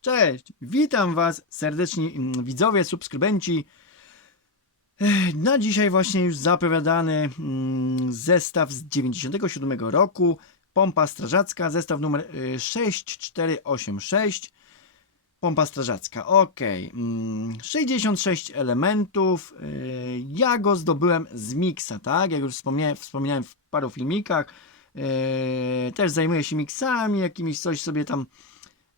Cześć, witam Was serdecznie mm, widzowie, subskrybenci. Na dzisiaj właśnie już zapowiadany mm, zestaw z 97 roku, pompa strażacka, zestaw numer y, 6486. Pompa strażacka, ok. Mm, 66 elementów. y, Ja go zdobyłem z miksa, tak? Jak już wspomniałem, wspomniałem w paru filmikach. y, Też zajmuję się miksami, jakimiś coś sobie tam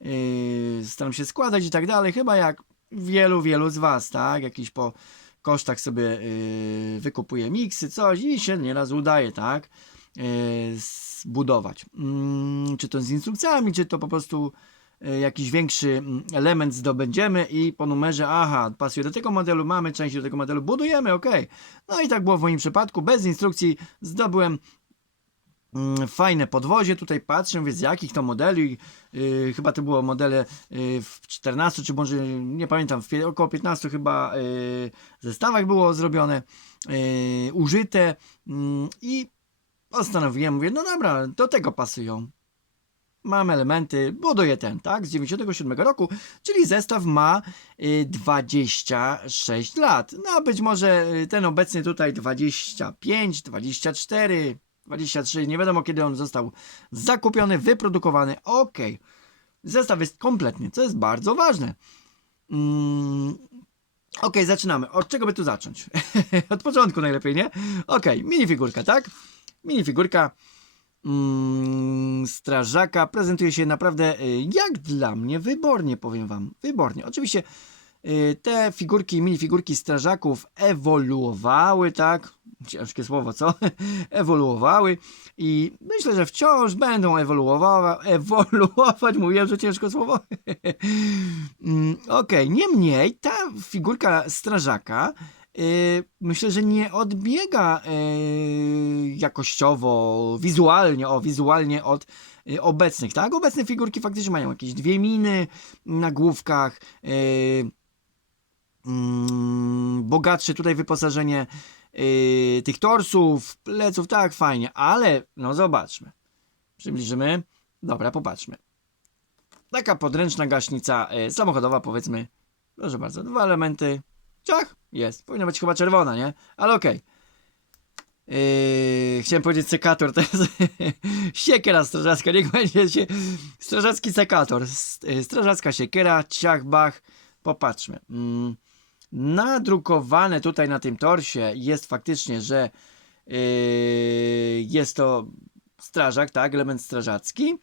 yy, staram się składać i tak dalej, chyba jak wielu, wielu z Was, tak? Jakiś po kosztach sobie yy, wykupuje miksy, coś i się nieraz udaje, tak? Yy, zbudować. Mm, czy to z instrukcjami, czy to po prostu yy, jakiś większy mm, element zdobędziemy i po numerze, aha, pasuje do tego modelu, mamy część do tego modelu, budujemy, ok. No i tak było w moim przypadku, bez instrukcji zdobyłem fajne podwozie. Tutaj patrzę, więc z jakich to modeli. Yy, chyba to było modele yy, w 14, czy może nie pamiętam, w około 15 chyba yy, zestawach było zrobione, użyte. mm, I postanowiłem, mówię, no dobra, do tego pasują. Mam elementy, buduję ten, tak, z 97 roku, czyli zestaw ma y, 26 lat. No być może y, ten obecny tutaj 25, 24, 23, nie wiadomo kiedy on został zakupiony, wyprodukowany. Ok, zestaw jest kompletny, co jest bardzo ważne. Mm, ok, zaczynamy. Od czego by tu zacząć? Od początku najlepiej, nie? Ok, minifigurka, tak? Minifigurka mm, strażaka prezentuje się naprawdę y, jak dla mnie wybornie, powiem wam. Wybornie. Oczywiście y, te figurki, minifigurki strażaków ewoluowały, tak? Ciężkie słowo, co? ewoluowały i myślę, że wciąż będą ewoluowa- ewoluować. Mówiłem, że ciężko słowo. Mm, Okej, niemniej ta figurka strażaka y, myślę, że nie odbiega y, jakościowo, wizualnie, o wizualnie od y, obecnych, tak? Obecne figurki faktycznie mają jakieś dwie miny na główkach, mm, bogatsze tutaj wyposażenie y, tych torsów, pleców, tak, fajnie, ale no zobaczmy. Przybliżymy. Dobra, popatrzmy. Taka podręczna gaśnica y, samochodowa, powiedzmy. Proszę bardzo, dwa elementy. Ciach, jest. Powinna być chyba czerwona, nie? Ale okej. Yy, chciałem powiedzieć sekator, to jest siekiera strażacka, niech będzie się strażacki sekator, yy, strażacka siekiera, ciach, bach, popatrzmy. Mm, nadrukowane tutaj na tym torsie jest faktycznie, że yy, jest to strażak, tak, element strażacki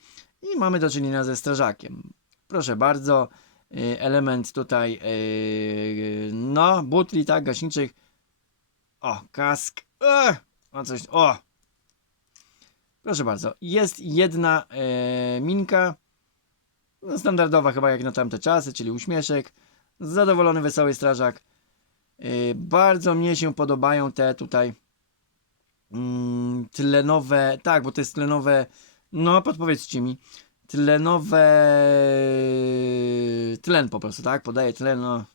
i mamy do czynienia ze strażakiem. Proszę bardzo, yy, element tutaj, yy, no, butli, tak, gaśniczych, o, kask, Ech, o coś, o, proszę bardzo, jest jedna yy, minka, no, standardowa chyba jak na tamte czasy, czyli uśmieszek, zadowolony, wesoły strażak. Yy, bardzo mnie się podobają te tutaj mm, tlenowe, tak, bo to jest tlenowe, no podpowiedzcie mi, tlenowe, tlen po prostu, tak, podaje tlen, no,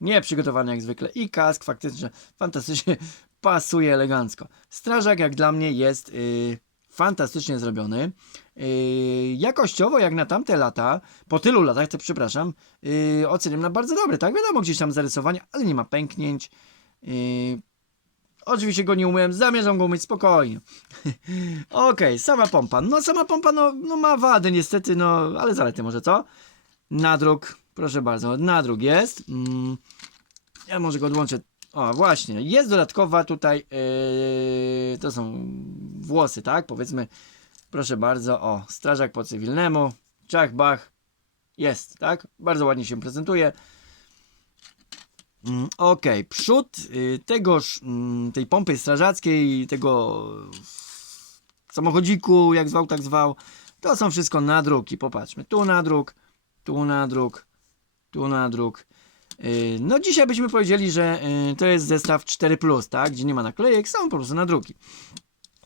nie przygotowany jak zwykle i kask faktycznie fantastycznie pasuje elegancko. Strażak jak dla mnie jest yy, fantastycznie zrobiony. Yy, jakościowo jak na tamte lata, po tylu latach, to przepraszam, yy, oceniam na bardzo dobry, tak? Wiadomo, gdzieś tam zarysowanie, ale nie ma pęknięć. Yy, oczywiście go nie umyłem, zamierzam go umyć spokojnie. Okej, sama pompa. No sama pompa no, no ma wady niestety, no ale zalety może, co? Nadruk, proszę bardzo, nadruk jest. Mm, ja może go odłączę. O, właśnie, jest dodatkowa tutaj, yy, to są włosy, tak? Powiedzmy, proszę bardzo, o, strażak po cywilnemu, ciach, bach, jest, tak? Bardzo ładnie się prezentuje. Mm, Okej, przód y, tegoż, mm, tej pompy strażackiej, tego samochodziku, jak zwał, tak zwał, to są wszystko nadruki. Popatrzmy, tu nadruk, tu nadruk, tu nadruk. Y, No dzisiaj byśmy powiedzieli, że y, to jest zestaw 4, tak? Gdzie nie ma naklejek, są po prostu nadruki.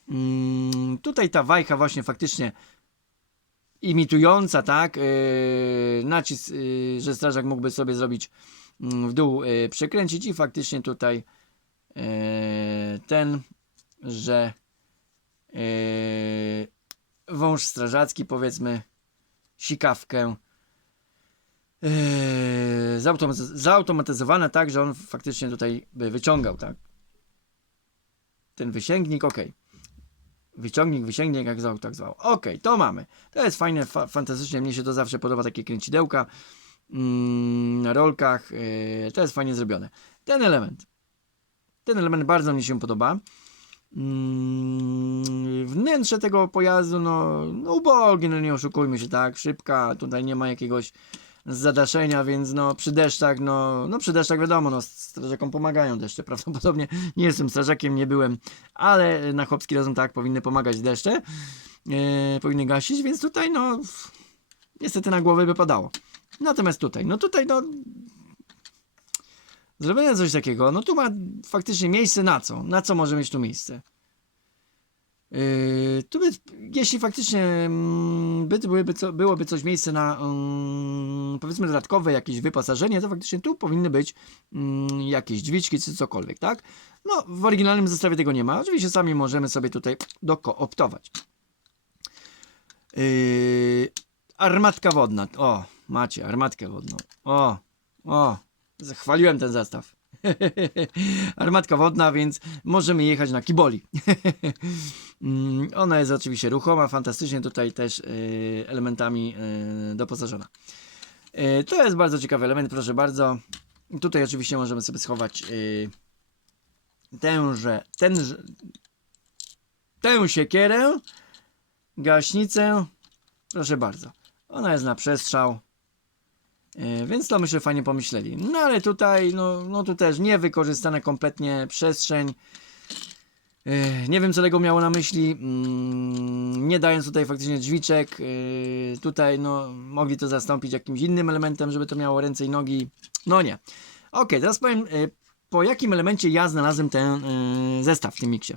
Mm, Tutaj ta wajcha właśnie faktycznie imitująca, tak? Yy, nacisk, że strażak mógłby sobie zrobić mm, w dół, przekręcić i faktycznie tutaj ten, że wąż strażacki, powiedzmy, sikawkę yy, zautomaty- zautomatyzowane tak, że on faktycznie tutaj by wyciągał, tak? Ten wysięgnik, ok. Wyciągnik, wysięgnik, jak zwał, tak zwał. Ok, to mamy. To jest fajne, fa- fantastycznie. Mnie się to zawsze podoba, takie kręcidełka mm, na rolkach. Yy, to jest fajnie zrobione. Ten element. Ten element bardzo mi się podoba. Mm, wnętrze tego pojazdu, no, no ubogie, no nie oszukujmy się, tak, szybka, tutaj nie ma jakiegoś zadaszenia, więc no przy deszczach, no, no przy deszczach wiadomo, no strażakom pomagają deszcze, prawdopodobnie nie jestem strażakiem, nie byłem, ale na chłopski rozum tak, powinny pomagać deszcze, e, powinny gasić, więc tutaj no niestety na głowę by padało. Natomiast tutaj, no tutaj no zrobione coś takiego, no tu ma faktycznie miejsce na co? Na co może mieć tu miejsce? Yy, tu by, jeśli faktycznie mm, by, byłyby co, byłoby coś miejsce na mm, powiedzmy dodatkowe jakieś wyposażenie, to faktycznie tu powinny być mm, jakieś drzwiczki czy cokolwiek, tak? No, w oryginalnym zestawie tego nie ma. Oczywiście sami możemy sobie tutaj dokooptować. Yy, armatka wodna. O, macie armatkę wodną. O, o, chwaliłem ten zestaw. Armatka wodna, więc możemy jechać na kiboli. Mm, Ona jest oczywiście ruchoma, fantastycznie tutaj też y, elementami y, doposażona. Y, To jest bardzo ciekawy element, proszę bardzo. Tutaj oczywiście możemy sobie schować tęże, tenże, tę siekierę, gaśnicę. Proszę bardzo. Ona jest na przestrzał. Yy, Więc to myślę fajnie pomyśleli. No ale tutaj, no, no tu też niewykorzystana kompletnie przestrzeń. Yy, Nie wiem co tego miało na myśli. Mm, Nie dając tutaj faktycznie drzwiczek. yy, Tutaj no mogli to zastąpić jakimś innym elementem, żeby to miało ręce i nogi. No nie. Ok, teraz powiem po jakim elemencie ja znalazłem ten zestaw w tym miksie.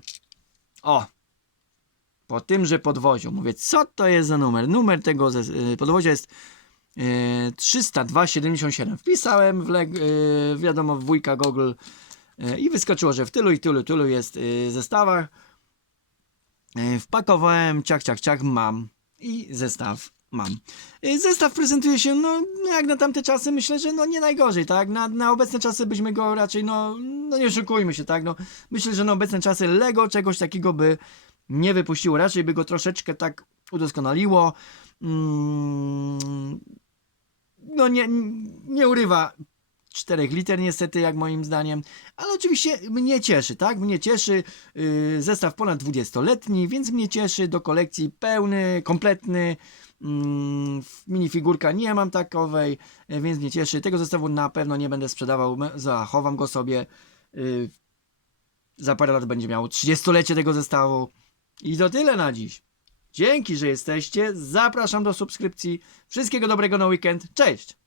O! Po tymże podwoziu. Mówię, co to jest za numer? Numer tego podwozia jest 302,77. Wpisałem w, yy, wiadomo, w wujka Google yy, i wyskoczyło, że w tylu i tylu, tylu jest yy, zestawach. Wpakowałem, ciach, ciach, ciach, mam i zestaw mam. Zestaw prezentuje się, no, no jak na tamte czasy, myślę, że no nie najgorzej, tak? Na, na obecne czasy byśmy go raczej, no, no nie oszukujmy się, tak? No, myślę, że na obecne czasy Lego czegoś takiego by nie wypuściło. Raczej by go troszeczkę tak udoskonaliło. Mm, no nie, nie urywa 4 liter niestety, jak moim zdaniem, ale oczywiście mnie cieszy, tak? Mnie cieszy yy, zestaw ponad 20-letni, więc mnie cieszy do kolekcji pełny, kompletny. Mm, minifigurka nie mam takowej, yy, więc mnie cieszy. Tego zestawu na pewno nie będę sprzedawał, zachowam go sobie. Yy, za parę lat będzie miało 30-lecie tego zestawu. I to tyle na dziś. Dzięki, że jesteście. Zapraszam do subskrypcji. Wszystkiego dobrego na weekend. Cześć!